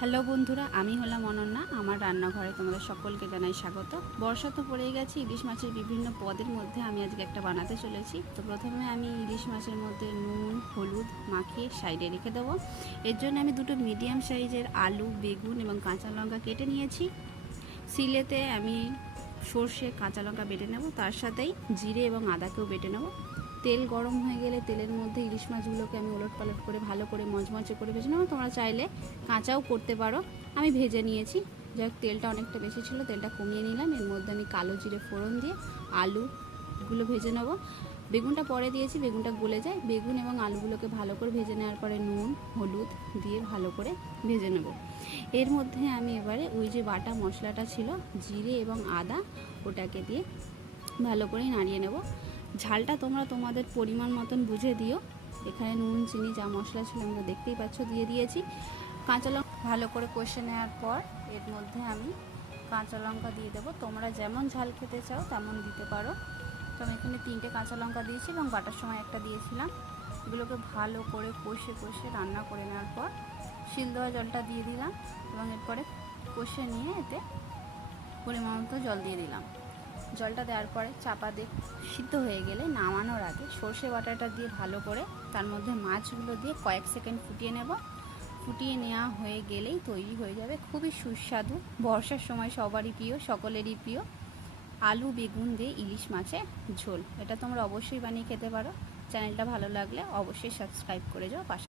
Hello বন্ধুরা, আমি হলাম অনন্যা। আমার রান্নাঘরে তোমাদের সকলকে জানাই স্বাগত। বর্ষা তো পড়েই গেছে, ইলিশ মাছের বিভিন্ন পদের মধ্যে আমি আজকে একটা বানাতে চলেছি। তো প্রথমে আমি ইলিশ মাছের মধ্যে নুন হলুদ মাখিয়ে সাইডে রেখে দেবো। এর জন্য আমি দুটো মিডিয়াম সাইজের আলু, বেগুন এবং কাঁচা লঙ্কা কেটে নিয়েছি। সিলেতে আমি সর্ষে কাঁচা লঙ্কা বেটে নেব, তার সাথেই জিরে এবং আদাকেও বেটে নেব। তেল গরম হয়ে গেলে তেলের মধ্যে ইলিশ মাছগুলোকে আমি ওলট পালট করে ভালো করে মচমচে করে ভেজে নেব। তোমরা চাইলে কাঁচাও করতে পারো, আমি ভেজে নিয়েছি। যাই হোক, তেলটা অনেকটা বেশি ছিল, তেলটা কমিয়ে নিলাম। এর মধ্যে আমি কালো জিরে ফোড়ন দিয়ে আলুগুলো ভেজে নেব। বেগুনটা পরে দিয়েছি, বেগুনটা গলে যায়। বেগুন এবং আলুগুলোকে ভালো করে ভেজে নেওয়ার পরে নুন হলুদ দিয়ে ভালো করে ভেজে নেব। এর মধ্যে আমি এবারে ওই যে বাটা মশলাটা ছিল জিরে এবং আদা, ওটাকে দিয়ে ভালো করে নাড়িয়ে নেব। ঝালটা তোমরা তোমাদের পরিমাণ মতন বুঝে দিও। এখানে নুন চিনি যা মশলা ছিল আমরা দেখতেই পাচ্ছ দিয়ে দিয়েছি। কাঁচা লঙ্কা ভালো করে কষে নেওয়ার পর এর মধ্যে আমি কাঁচা লঙ্কা দিয়ে দেবো। তোমরা যেমন ঝাল খেতে চাও তেমন দিতে পারো। তো আমি এখানে 3টে কাঁচা লঙ্কা দিয়েছি এবং বাটার সময় একটা দিয়েছিলাম। এগুলোকে ভালো করে কষে কষে রান্না করে নেওয়ার পর শিল দেওয়া জলটা দিয়ে দিলাম এবং এরপরে কষে নিয়ে এতে পরিমাণ মতো জল দিয়ে দিলাম। জলটা দেওয়ার পরে চাপা দিয়ে সিদ্ধ হয়ে গেলে নামানোর আগে সর্ষে বাটাটা দিয়ে ভালো করে তার মধ্যে মাছগুলো দিয়ে কয়েক সেকেন্ড ফুটিয়ে নেব। ফুটিয়ে নেওয়া হয়ে গেলেই তৈরি হয়ে যাবে খুবই সুস্বাদু, বর্ষার সময় সবারই প্রিয়, সকলেরই প্রিয় আলু বেগুন দিয়ে ইলিশ মাছের ঝোল। এটা তোমরা অবশ্যই বানিয়ে খেতে পারো। চ্যানেলটা ভালো লাগলে অবশ্যই সাবস্ক্রাইব করে যাও পাশে।